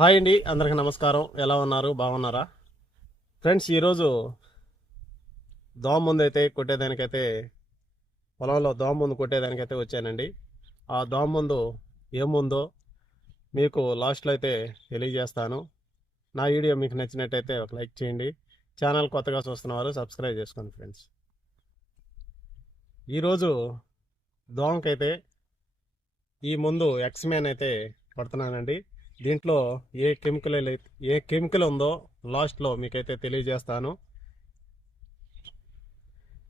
Hi అండి, అందరికీ నమస్కారం. ఎలా ఉన్నారు? బాగున్నారా ఫ్రెండ్స్? ఈరోజు దోమ ముందు అయితే కొట్టేదానికైతే పొలంలో దోమ ముందు కొట్టేదానికైతే వచ్చానండి. ఆ దోమ ముందు ఏముందో మీకు లాస్ట్లో అయితే తెలియజేస్తాను. నా వీడియో మీకు నచ్చినట్టయితే ఒక లైక్ చేయండి. ఛానల్ కొత్తగా చూస్తున్నవారు సబ్స్క్రైబ్ చేసుకోండి ఫ్రెండ్స్. ఈరోజు దోమకైతే ఈ ముందు ఎక్స్మెన్ అయితే పడుతున్నానండి. దీంట్లో ఏ కెమికల్ ఉందో లాస్ట్లో మీకైతే తెలియజేస్తాను.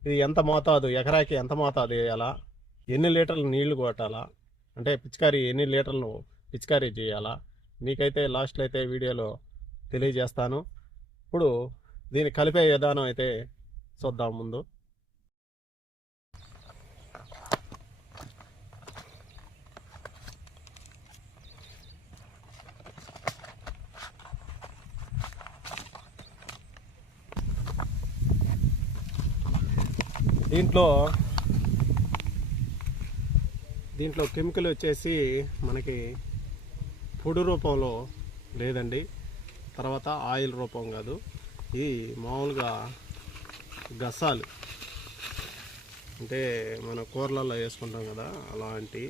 ఇది ఎంత మోతాదు, ఎకరాకి ఎంత మోతాదు వేయాలా, ఎన్ని లీటర్లు నీళ్లు కొట్టాలా, అంటే పిచికారీ ఎన్ని లీటర్లు పిచికారీ చేయాలా, మీకైతే లాస్ట్లో అయితే వీడియోలో తెలియజేస్తాను. ఇప్పుడు దీన్ని కలిపే విధానం అయితే చూద్దాం. ముందు దీంట్లో కెమికల్ వచ్చేసి మనకి పొడి రూపంలో లేదండి, తర్వాత ఆయిల్ రూపం కాదు, ఇది మామూలుగా గసాలు, అంటే మన కూరలలో వేసుకుంటాం కదా అలాంటి.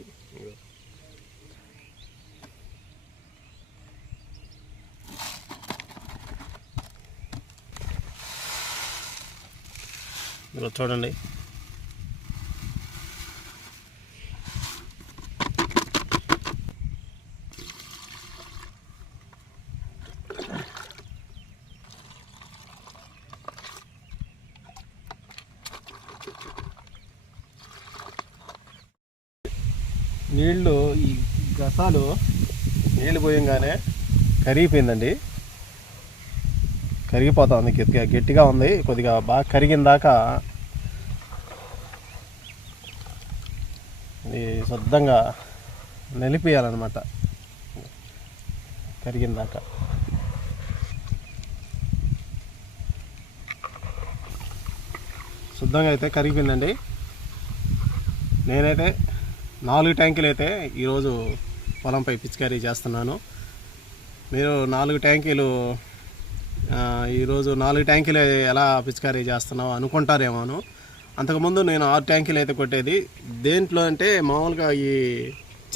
ఇలా చూడండి, నీళ్ళు ఈ గసాలు నీళ్ళు పోయంగానే కరిగిపోయిందండి, కరిగిపోతుంది, గట్టిగా ఉంది. కొద్దిగా బాగా కరిగిన దాకా ఇది శుద్ధంగా నలిపేయాలన్నమాట. కరిగిన దాకా శుద్ధంగా అయితే కరిగిపోయిందండి. నేనైతే 4 ట్యాంకులు అయితే ఈరోజు పొలంపై పిచికారీ చేస్తున్నాను. మీరు 4 ట్యాంకులు ఈరోజు 4 ట్యాంకులు ఎలా పిచికారీ చేస్తున్నావు అనుకుంటారేమోను. అంతకుముందు నేను 6 ట్యాంకులు అయితే కొట్టేది. దేంట్లో అంటే మామూలుగా ఈ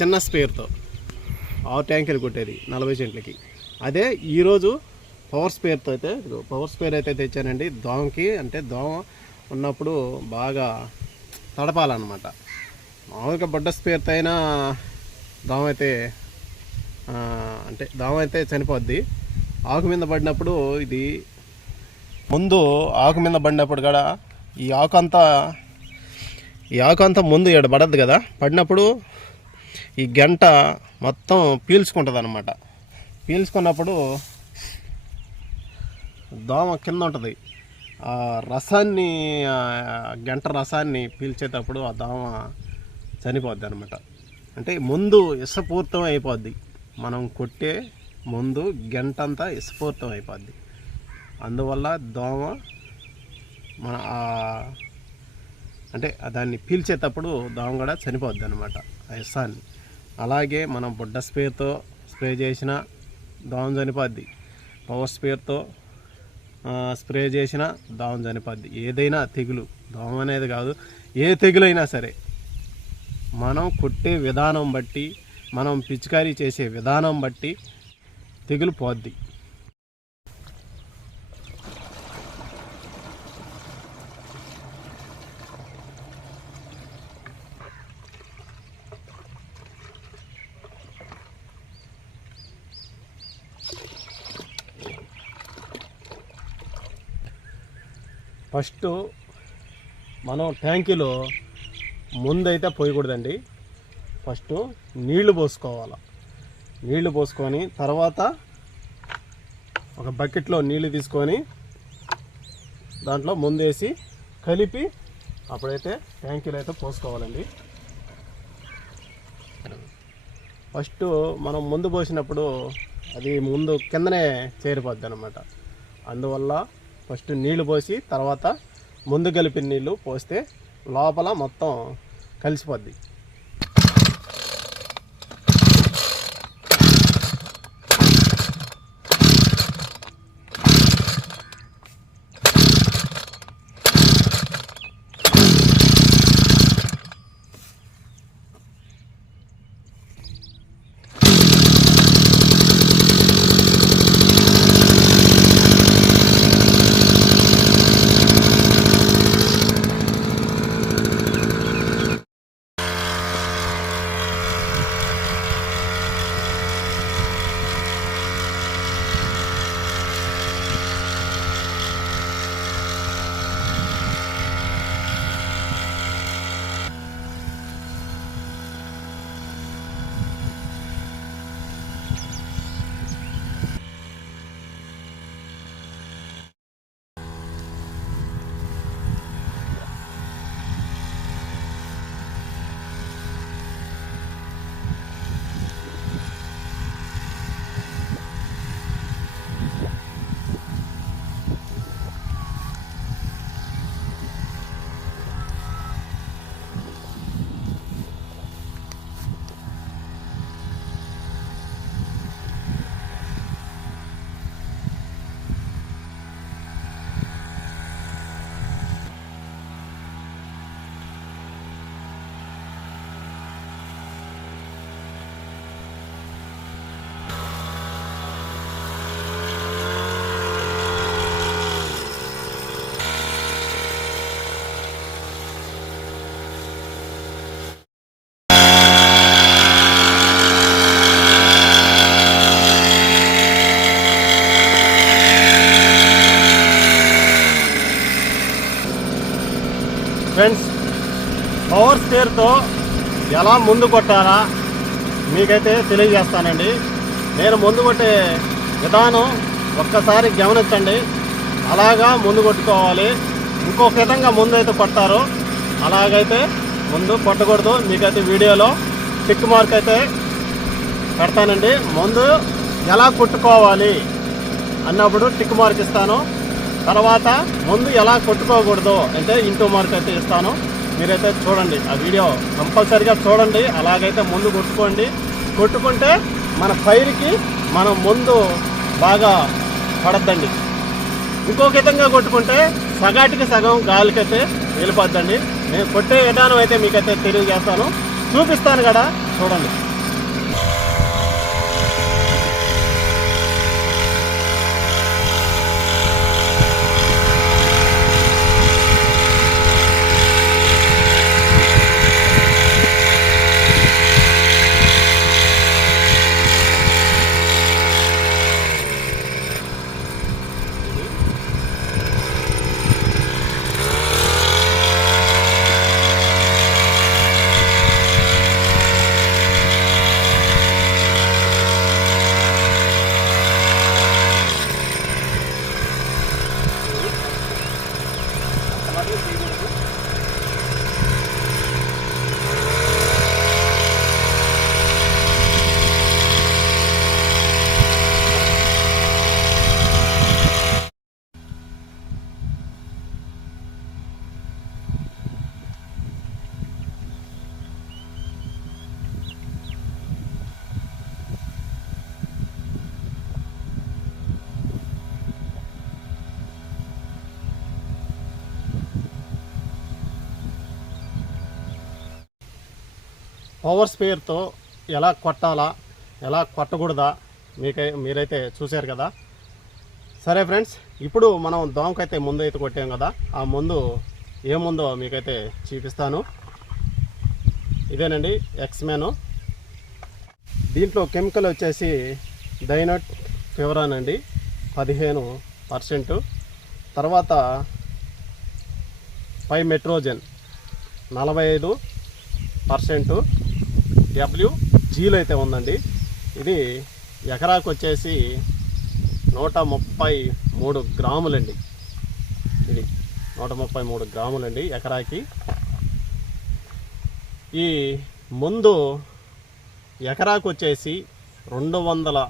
చిన్న స్పేర్తో 6 ట్యాంకులు కొట్టేది 40 సెంట్లకి. అదే ఈరోజు పవర్ స్పేర్ అయితే తెచ్చానండి. దోమకి అంటే దోమ ఉన్నప్పుడు బాగా తడపాలన్నమాట. మామూలుగా బొడ్డ స్పేర్తో అయినా దోమ అయితే చనిపోద్ది. ఆకు మీద పడినప్పుడు ఇది ముందు ఆకు మీద పడినప్పుడు కూడా ఈ ఆకు అంతా ముందు ఇక్కడ పడద్దు కదా, పడినప్పుడు ఈ గంట మొత్తం పీల్చుకుంటుంది అన్నమాట. పీల్చుకున్నప్పుడు దోమ కింద ఉంటుంది. ఆ రసాన్ని గంట రసాన్ని పీల్చేటప్పుడు ఆ దోమ చనిపోద్ది అనమాట. అంటే ముందు విషపూరితం అయిపోద్ది, మనం కొట్టే ముందు గంటంతా విషపూరితం అయిపోద్ది. అందువల్ల దోమ మన అంటే దాన్ని పీల్చేటప్పుడు దోమ కూడా చనిపోద్ది అనమాట, ఆ విషాన్ని. అలాగే మనం బుడ్డ స్ప్రేతో స్ప్రే చేసిన దోమ చనిపోద్ది, పవర్ స్ప్రేతో స్ప్రే చేసిన దోమ చనిపోద్ది. ఏదైనా తెగులు, దోమ అనేది కాదు, ఏ తెగులైనా సరే మనం కొట్టే విధానం బట్టి, మనం పిచికారీ చేసే విధానం బట్టి తెగులు పోద్ది. ఫస్ట్ మనం ట్యాంకులో ముందైతే పోయకూడదండి. ఫస్ట్ నీళ్లు పోసుకోవాలి. నీళ్లు పోసుకొని తర్వాత ఒక బకెట్లో నీళ్లు తీసుకొని దాంట్లో ముందేసి కలిపి అప్పుడైతే ట్యాంకులు అయితే పోసుకోవాలండి. ఫస్ట్ మనం ముందు పోసినప్పుడు అది ముందు కిందనే చేరిపోద్ది అనమాట. అందువల్ల ఫస్ట్ నీళ్లు పోసి తర్వాత ముందు కలిపిన నీళ్లు పోస్తే లోపల మొత్తం కలిసిపోద్ది. ఫ్రెండ్స్, పవర్ స్పేర్తో ఎలా ముందు కొట్టాలా మీకైతే తెలియజేస్తానండి. నేను ముందు కొట్టే విధానం ఒక్కసారి గమనించండి. అలాగా ముందు కొట్టుకోవాలి. ఇంకొక విధంగా ముందు అయితే కొట్టారు, అలాగైతే ముందు కొట్టకూడదు. మీకైతే వీడియోలో టిక్ మార్క్ అయితే పెడతానండి. ముందు ఎలా కొట్టుకోవాలి అన్నప్పుడు టిక్ మార్క్ ఇస్తాను. తర్వాత ముందు ఎలా కొట్టుకోకూడదు అంటే ఇంటూ మార్క్ అయితే ఇస్తాను. మీరైతే చూడండి, ఆ వీడియో కంపల్సరీగా చూడండి. అలాగైతే ముందు కొట్టుకుంటే మన పైరుకి మనం ముందు బాగా పడద్దండి. ఇంకొక విధంగా కొట్టుకుంటే సగాటికి సగం గాలికైతే వెళ్ళిపోద్దండి. నేను కొట్టే విధానం అయితే మీకైతే తెలియజేస్తాను, చూపిస్తాను కదా, చూడండి. పవర్ స్పేర్తో ఎలా కొట్టాలా, ఎలా కొట్టకూడదా మీరైతే చూశారు కదా. సరే ఫ్రెండ్స్, ఇప్పుడు మనం దోమకైతే ముందు అయితే కొట్టాం కదా, ఆ ముందు ఏముందో మీకైతే చూపిస్తాను. ఇదేనండి ఎక్స్మెన్. దీంట్లో కెమికల్ వచ్చేసి డైనట్ ఫివరాన్ అండి, 15%. తర్వాత పైమెట్రోజన్ 45%. WGలో అయితే ఉందండి. ఇది ఎకరాకు వచ్చేసి 133 గ్రాములండి. ఇది 133 గ్రాములండి ఎకరాకి. ఈ ముందు ఎకరాకు వచ్చేసి 200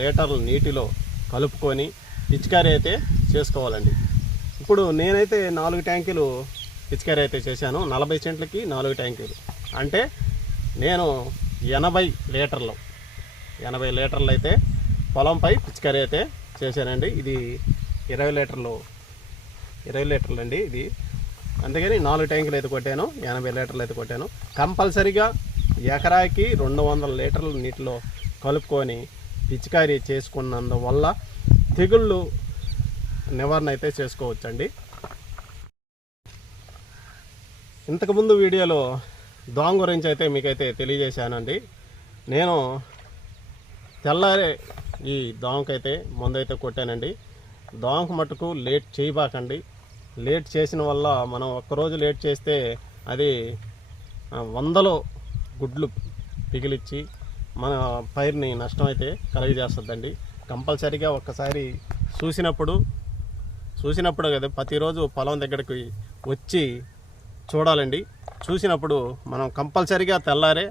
లీటర్ల నీటిలో కలుపుకొని పిచికారీ అయితే చేసుకోవాలండి. ఇప్పుడు నేనైతే 4 ట్యాంకులు పిచికారీ అయితే చేశాను. 40 సెంట్లకి 4 ట్యాంకులు అంటే నేను 80 లీటర్లు అయితే పొలంపై పిచికారీ అయితే చేశానండి. ఇది 20 లీటర్లు అండి ఇది. అందుకని 4 ట్యాంకులు అయితే కొట్టాను, 80 లీటర్లు అయితే కొట్టాను. కంపల్సరీగా ఎకరాకి 200 లీటర్ల నీటిలో కలుపుకొని పిచికారీ చేసుకున్నందువల్ల తెగుళ్ళు నివారణ అయితే చేసుకోవచ్చండి. ఇంతకుముందు వీడియోలో దోమ గురించి అయితే మీకైతే తెలియజేశానండి. నేను తెల్లారే ఈ దోమకైతే ముందైతే కొట్టానండి. దోమకు మట్టుకు లేట్ చేయబాకండి. లేట్ చేసిన వల్ల మనం ఒక్కరోజు లేట్ చేస్తే అది 100 గుడ్లు పిగిలిచ్చి మన పైరుని నష్టం అయితే కలుగజేస్తుందండి. కంపల్సరీగా ఒక్కసారి చూసినప్పుడు కదా, ప్రతిరోజు పొలం దగ్గరికి వచ్చి చూడాలండి. చూసినప్పుడు మనం కంపల్సరీగా తెల్లారే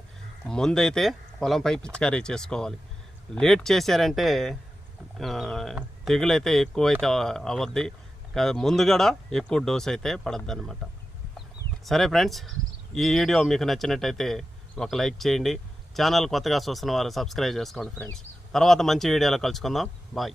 ముందైతే పొలంపై పిచికారీ చేసుకోవాలి. లేట్ చేశారంటే తెగులైతే ఎక్కువైతే అవద్ది, ముందు కూడా ఎక్కువ డోస్ అయితే పడద్దు అనమాట. సరే ఫ్రెండ్స్, ఈ వీడియో మీకు నచ్చినట్టయితే ఒక లైక్ చేయండి. ఛానల్ కొత్తగా చూస్తున్న వారు సబ్స్క్రైబ్ చేసుకోండి ఫ్రెండ్స్. తర్వాత మంచి వీడియోలో కలుసుకుందాం. బాయ్.